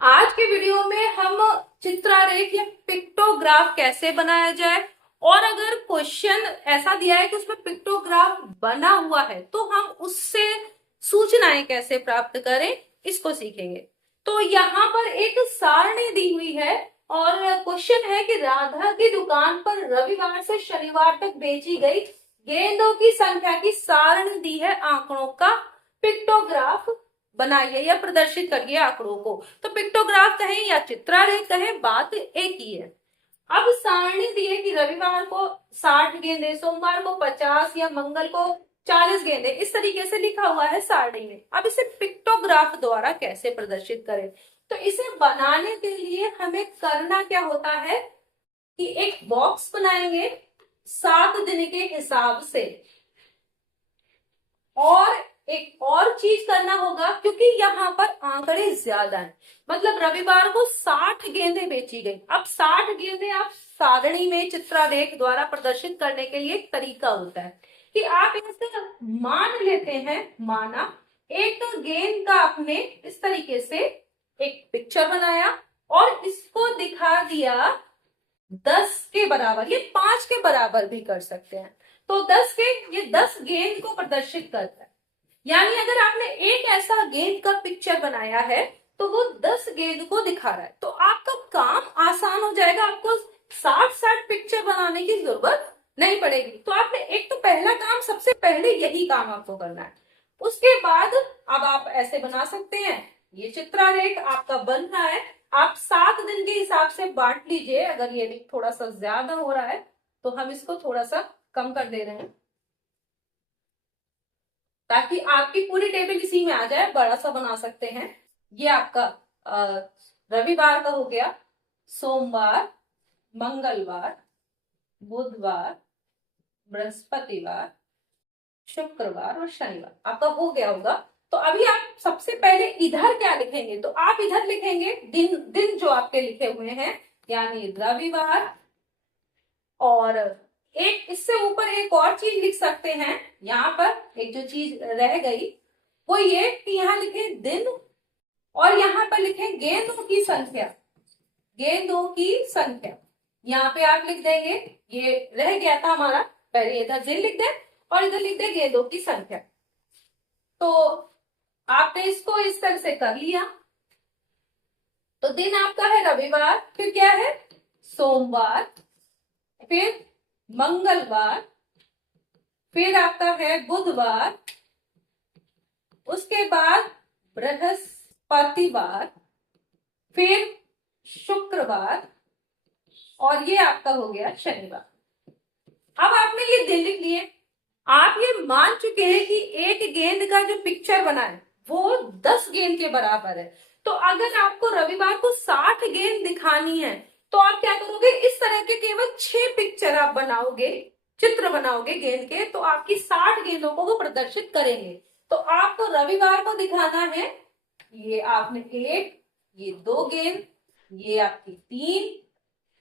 आज के वीडियो में हम चित्रारेख या पिक्टोग्राफ कैसे बनाया जाए, और अगर क्वेश्चन ऐसा दिया है कि उसमें पिक्टोग्राफ बना हुआ है तो हम उससे सूचनाएं कैसे प्राप्त करें, इसको सीखेंगे। तो यहाँ पर एक सारणी दी हुई है और क्वेश्चन है कि राधा की दुकान पर रविवार से शनिवार तक बेची गई गेंदों की संख्या की सारणी दी है, आंकड़ों का पिक्टोग्राफ बनाइए या प्रदर्शित करिए आंकड़ों को। तो पिक्टोग्राफ कहें या चित्रारेख कहें, बात एक ही है। अब सारणी दी है कि रविवार को 60 गेंदे, सोमवार को 50 या मंगल को 40 गेंदे, इस तरीके से लिखा हुआ है सारणी में। अब इसे पिक्टोग्राफ द्वारा कैसे प्रदर्शित करें, तो इसे बनाने के लिए हमें करना क्या होता है कि एक बॉक्स बनाएंगे 7 दिन के हिसाब से, और एक और चीज करना होगा क्योंकि यहाँ पर आंकड़े ज्यादा हैं। मतलब रविवार को 60 गेंदें बेची गई। अब 60 गेंदें आप सारणी में चित्रारेख द्वारा प्रदर्शित करने के लिए एक तरीका होता है कि आप इसे मान लेते हैं, माना एक गेंद का आपने इस तरीके से एक पिक्चर बनाया और इसको दिखा दिया 10 के बराबर, ये 5 के बराबर भी कर सकते हैं। तो 10 के, ये 10 गेंद को प्रदर्शित करता है। यानी अगर आपने एक ऐसा गेंद का पिक्चर बनाया है तो वो 10 गेंद को दिखा रहा है, तो आपका काम आसान हो जाएगा। आपको 60 पिक्चर बनाने की जरूरत नहीं पड़ेगी। तो आपने एक तो पहला काम, सबसे पहले यही काम आपको करना है। उसके बाद अब आप ऐसे बना सकते हैं, ये चित्रारेख आपका बन रहा है। आप 7 दिन के हिसाब से बांट लीजिए। अगर ये थोड़ा सा ज्यादा हो रहा है तो हम इसको थोड़ा सा कम कर दे रहे हैं ताकि आपकी पूरी टेबल इसी में आ जाए। बड़ा सा बना सकते हैं। ये आपका रविवार का हो गया, सोमवार, मंगलवार, बुधवार, बृहस्पतिवार, शुक्रवार और शनिवार आपका हो गया होगा। तो अभी आप सबसे पहले इधर क्या लिखेंगे, तो आप इधर लिखेंगे दिन दिन जो आपके लिखे हुए हैं, यानी रविवार। और एक इससे ऊपर एक और चीज लिख सकते हैं। यहाँ पर एक जो चीज रह गई वो ये कि यहाँ लिखे दिन और यहाँ पर लिखे गेंदों की संख्या। गेंदों की संख्या यहाँ पे आप लिख देंगे, ये रह गया था हमारा। पहले इधर दिन लिख दें और इधर लिख दें गेंदों की संख्या। तो आपने इसको इस तरह से कर लिया। तो दिन आपका है रविवार, फिर क्या है सोमवार, फिर मंगलवार, फिर आपका है बुधवार, उसके बाद बृहस्पतिवार, फिर शुक्रवार और ये आपका हो गया शनिवार। अब आपने ये दिन लिख लिए। आप ये मान चुके हैं कि एक गेंद का जो पिक्चर बना है वो 10 गेंद के बराबर है। तो अगर आपको रविवार को 60 गेंद दिखानी है तो आप क्या करोगे, इस तरह के केवल 6 पिक्चर आप बनाओगे, चित्र बनाओगे गेंद के, तो आपकी 60 गेंदों को वो प्रदर्शित करेंगे। तो आपको रविवार को दिखाना है, ये आपने एक, ये 2 गेंद, ये आपकी 3,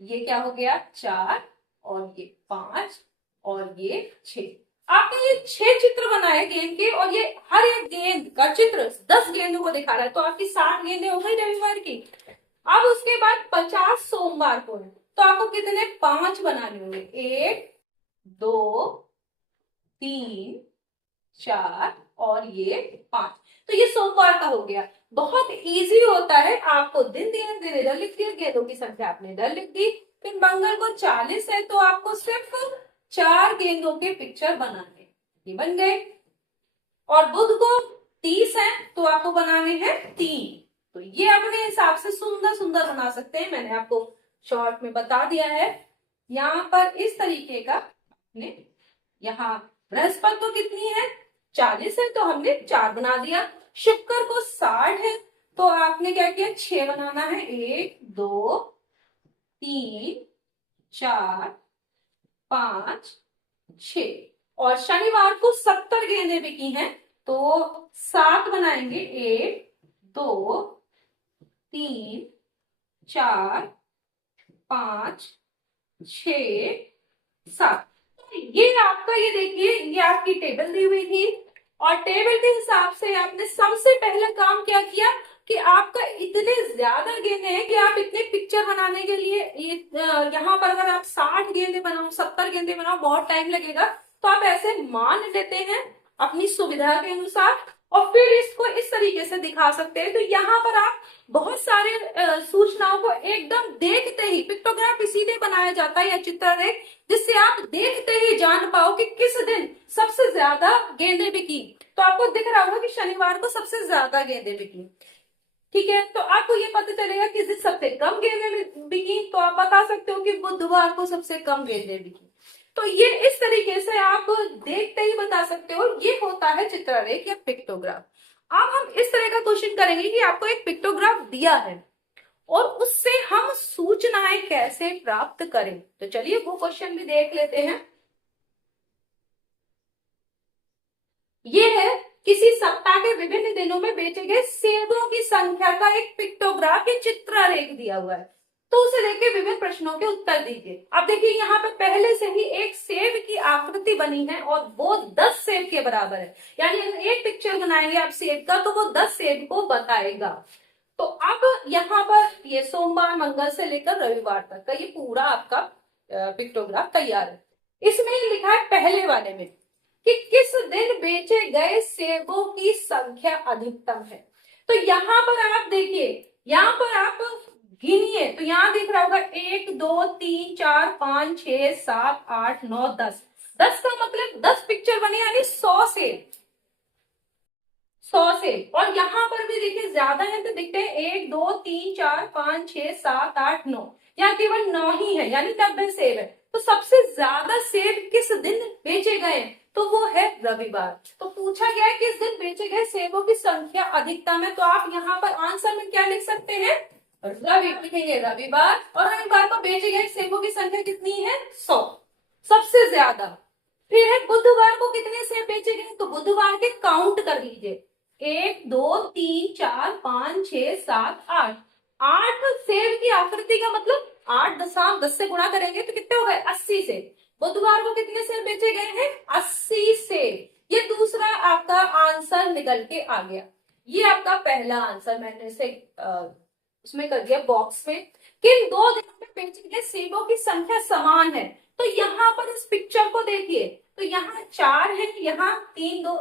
ये क्या हो गया 4 और ये 5 और ये 6। आपने ये 6 चित्र बनाए गेंद के और ये हर एक गेंद का चित्र 10 गेंदों को दिखा रहा है। तो आपकी 60 गेंदें हो गई रविवार की। अब उसके बाद 50 सोमवार को है, तो आपको कितने 5 बनाने होंगे, 1 2 3 4 और ये 5। तो ये सोमवार का हो गया। बहुत इजी होता है। आपको दिन दिया, दिन इधर लिख दिया, गेंदों की संख्या आपने इधर लिख दी। फिर मंगल को 40 है तो आपको सिर्फ 4 गेंदों के पिक्चर बनाने, ये बन गए। और बुध को 30 है तो आपको बनाने हैं 3। तो ये अपने हिसाब से सुंदर सुंदर बना सकते हैं। मैंने आपको शॉर्ट में बता दिया है। यहाँ पर इस तरीके का आपने, यहाँ बृहस्पति को कितनी है 40 है तो हमने 4 बना दिया। शुक्र को 60 है तो आपने क्या किया 6 बनाना है, 1 2 3 4 5 6। और शनिवार को 70 गेंदें बिकी हैं तो 7 बनाएंगे, 1 2 3 4 5 6 7। ये आपका, ये देखिए ये आपकी टेबल दी हुई थी और टेबल के हिसाब से आपने सबसे पहले काम क्या किया कि आपका इतने ज्यादा गेंदे हैं कि आप इतने पिक्चर बनाने के लिए यहाँ पर अगर आप 60 गेंदे बनाओ, 70 गेंदे बनाओ, बहुत टाइम लगेगा। तो आप ऐसे मान लेते हैं अपनी सुविधा के अनुसार और फिर इसको इस तरीके से दिखा सकते हैं। तो यहाँ पर आप बहुत सारे सूचनाओं को एकदम देखते ही, पिक्टोग्राफ इसीलिए बनाया जाता है या चित्ररेख, जिससे आप देखते ही जान पाओ कि किस दिन सबसे ज्यादा गेंदे बिकी। तो आपको दिख रहा होगा कि शनिवार को सबसे ज्यादा गेंदे बिकी, ठीक है। तो आपको ये पता चलेगा किस दिन सबसे कम गेंदे बिकी, तो आप बता सकते हो कि बुधवार को सबसे कम गेंदे बिकी। तो ये इस तरीके से आप देखते ही बता सकते हो। ये होता है चित्ररेख या पिक्टोग्राफ। अब हम इस तरह का क्वेश्चन करेंगे कि आपको एक पिक्टोग्राफ दिया है और उससे हम सूचनाएं कैसे प्राप्त करें। तो चलिए वो क्वेश्चन भी देख लेते हैं। ये है किसी सप्ताह के विभिन्न दिनों में बेचे गए सेबों की संख्या का एक पिक्टोग्राफ या चित्ररेख दिया हुआ है। तो उसे लेके विभिन्न प्रश्नों के उत्तर दीजिए। अब देखिए यहाँ पे पहले से ही एक सेब की आकृति बनी है और वो 10 सेब के बराबर है, यानी अगर एक पिक्चर बनाएंगे आप सेब का तो वो 10 सेब को बताएगा। तो अब यहाँ पर ये सोमवार मंगल से लेकर रविवार तक का ये पूरा आपका पिक्टोग्राफ तैयार है। इसमें लिखा है पहले वाले में कि किस दिन बेचे गए सेबों की संख्या अधिकतम है। तो यहाँ पर आप देखिए, यहाँ पर आप गिनिए तो यहाँ दिख रहा होगा 1 2 3 4 5 6 7 8 9 10। 10 का मतलब 10 पिक्चर बने यानी 100 सेब, 100 सेब। और यहाँ पर भी देखिए ज्यादा है तो दिखते हैं 1 2 3 4 5 6 7 8 9, यहाँ केवल 9 ही है यानी 90 सेब है। तो सबसे ज्यादा सेब किस दिन बेचे गए तो वो है रविवार। तो पूछा गया है किस दिन बेचे गए सेबों की संख्या अधिकतम है। तो आप यहाँ पर आंसर में क्या लिख सकते हैं, लिखेंगे रविवार। और रविवार को बेचे गए सेबों की संख्या कितनी है, 100, सबसे ज्यादा। फिर है बुधवार को कितने सेब बेचे गए, तो बुधवार के काउंट कर लीजिए 1 2 3 4 5 6 7 8। 8 सेब की आकृति का मतलब 8 दशमलव 10 से गुणा करेंगे तो कितने हो गए 80 सेब। बुधवार को कितने सेब बेचे गए हैं, 80 सेब। ये दूसरा आपका आंसर निकल के आ गया। ये आपका पहला आंसर मैंने से उसमें कर दिया बॉक्स में। किन 2 दिनों में बेचे गए सेबों की संख्या समान है। तो यहाँ पर इस पिक्चर को देखिए तो यहाँ 4 है, यहाँ 3 2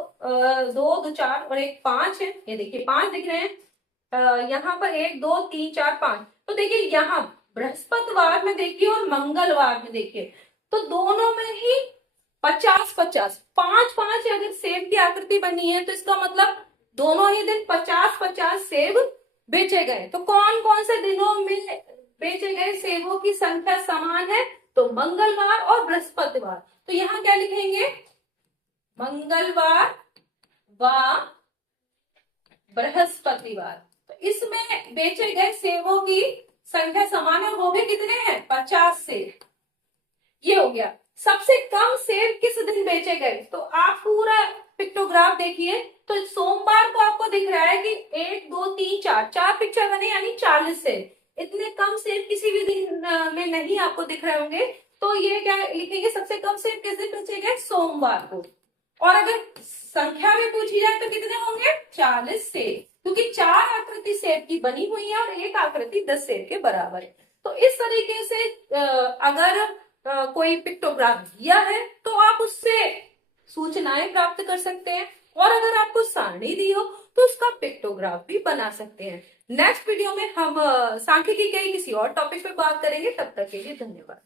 2 4 और 1 5 है। ये देखिए 5 दिख रहे हैं, यहाँ पर 1 2 3 4 5। तो देखिए यहाँ बृहस्पतिवार में देखिए और मंगलवार में देखिए तो दोनों में ही 50-50 5-5 अगर सेब की आकृति बनी है तो इसका मतलब दोनों ही दिन 50-50 सेब बेचे गए। तो कौन कौन से दिनों में बेचे गए सेबों की संख्या समान है, तो मंगलवार और बृहस्पतिवार। तो यहाँ क्या लिखेंगे, मंगलवार व बृहस्पतिवार। तो इसमें बेचे गए सेबों की संख्या समान है, वो भी कितने हैं 50 सेब। ये हो गया। सबसे कम सेब किस दिन बेचे गए, तो आप पूरा पिक्टोग्राफ देखिए तो सोमवार को आपको दिख रहा है कि 1 2 3 4 पिक्चर बने यानी 40 सेब। इतने कम सेब किसी भी दिन में नहीं आपको दिख रहे होंगे। तो ये क्या लिखेंगे, सबसे कम सेब किस दिन बेचे गए, सोमवार को। और अगर संख्या में पूछी जाए तो कितने होंगे 40 सेब, क्योंकि 4 आकृति सेब की बनी हुई है और 1 आकृति 10 सेब के बराबर है। तो इस तरीके से अगर कोई पिक्टोग्राफ दिया है तो आप उससे सूचनाएं प्राप्त कर सकते हैं। और अगर आपको सारणी दी हो तो उसका पिक्टोग्राफ भी बना सकते हैं। नेक्स्ट वीडियो में हम सांख्यिकी के किसी और टॉपिक पे बात करेंगे। तब तक के लिए धन्यवाद।